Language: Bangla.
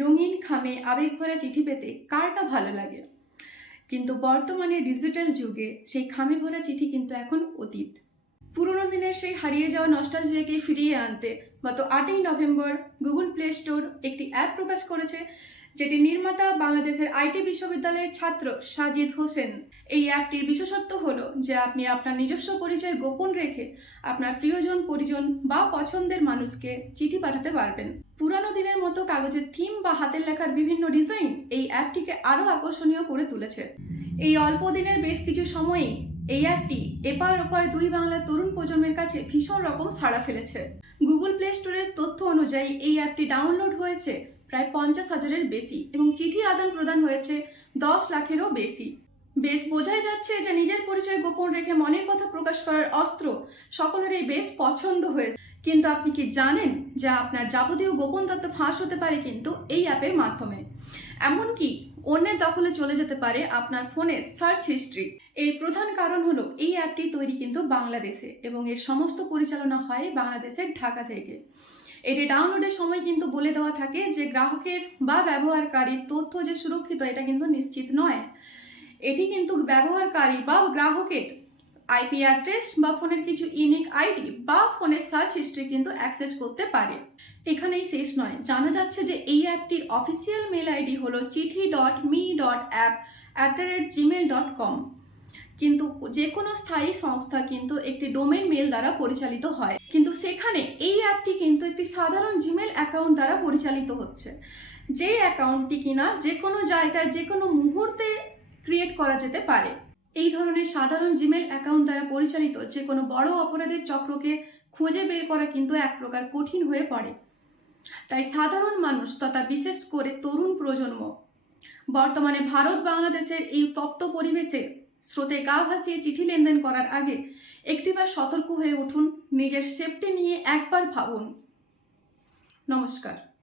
রঙিন খামে আবেগ ভরা চিঠি পেতে কারটা ভালো লাগে, কিন্তু বর্তমানে ডিজিটাল যুগে সেই খামে ভরা চিঠি কিন্তু এখন অতীত। পুরোনো দিনের সেই হারিয়ে যাওয়া নস্টালজিয়াকে ফিরিয়ে আনতে গত 8ই নভেম্বর গুগল প্লে স্টোর একটি অ্যাপ প্রকাশ করেছে, যেটি নির্মাতা বাংলাদেশের আইটি বিশ্ববিদ্যালয়ের ছাত্র সাজিদ হোসেন। এই অ্যাপটির বিশেষত্ব হলো যে আপনি আপনার নিজস্ব পরিচয় গোপন রেখে আপনার প্রিয়জন, পরিজন বা পছন্দের মানুষকে চিঠি পাঠাতে পারবেন। পুরানো দিনের মতো কাগজের থিম বা হাতের লেখার বিভিন্ন ডিজাইন এই অ্যাপটিকে আরও আকর্ষণীয় করে তুলেছে। এই অল্প দিনের বেশ কিছু সময়েই এই অ্যাপটি এপার ওপার দুই বাংলার তরুণ প্রজন্মের কাছে ভীষণ রকম সাড়া ফেলেছে। গুগল প্লে স্টোরের তথ্য অনুযায়ী এই অ্যাপটি ডাউনলোড হয়েছে প্রায় 50,000-এর বেশি এবং চিঠি আদান প্রদান হয়েছে 10 লাখেরও বেশি। বেশ বোঝাই যাচ্ছে যে নিজের পরিচয় গোপন রেখে মনের কথা প্রকাশ করার অস্ত্র সকলেরই বেশ পছন্দ হয়েছে। কিন্তু আপনি কি জানেন যে আপনার যাবতীয় গোপন তথ্য ফাঁস হতে পারে কিন্তু এই অ্যাপের মাধ্যমে? এমনকি অন্যের দখলে চলে যেতে পারে আপনার ফোনের সার্চ হিস্ট্রি। এর প্রধান কারণ হলো এই অ্যাপটি তৈরি কিন্তু বাংলাদেশে এবং এর সমস্ত পরিচালনা হয় বাংলাদেশের ঢাকা থেকে। এটি ডাউনলোডের সময় কিন্তু বলে দেওয়া থাকে যে গ্রাহকের বা ব্যবহারকারীর তথ্য যে সুরক্ষিত এটা কিন্তু নিশ্চিত নয়। এটি কিন্তু ব্যবহারকারী বা গ্রাহকের আইপি অ্যাড্রেস বা ফোনের কিছু ইউনিক আইডি বা ফোনের সার্চ হিস্ট্রি কিন্তু অ্যাক্সেস করতে পারে। এখানেই শেষ নয়, জানা যাচ্ছে যে এই অ্যাপটির অফিসিয়াল মেল আইডি হলো chithi.me.app@gmail.com, কিন্তু যে কোনো স্থায়ী সংস্থা কিন্তু একটি ডোমেন মেল দ্বারা পরিচালিত হয়, কিন্তু সেখানে এই অ্যাপটি কিন্তু একটি সাধারণ জিমেল অ্যাকাউন্ট দ্বারা পরিচালিত হচ্ছে, যে অ্যাকাউন্টটি কিনা যে কোনো জায়গায় যে কোনো মুহূর্তে ক্রিয়েট করা যেতে পারে। এই ধরনের সাধারণ জিমেল অ্যাকাউন্ট দ্বারা পরিচালিত যে কোনো বড় অপরাধের চক্রকে খুঁজে বের করা কিন্তু এক প্রকার কঠিন হয়ে পড়ে। তাই সাধারণ মানুষ তথা বিশেষ করে তরুণ প্রজন্ম বর্তমানে ভারত বাংলাদেশের এই তপ্ত পরিবেশে স্রোতে গা ভাসিয়ে চিঠি লেনদেন করার আগে একটিবার সতর্ক হয়ে উঠুন, নিজের সেফটি নিয়ে একবার ভাবুন। নমস্কার।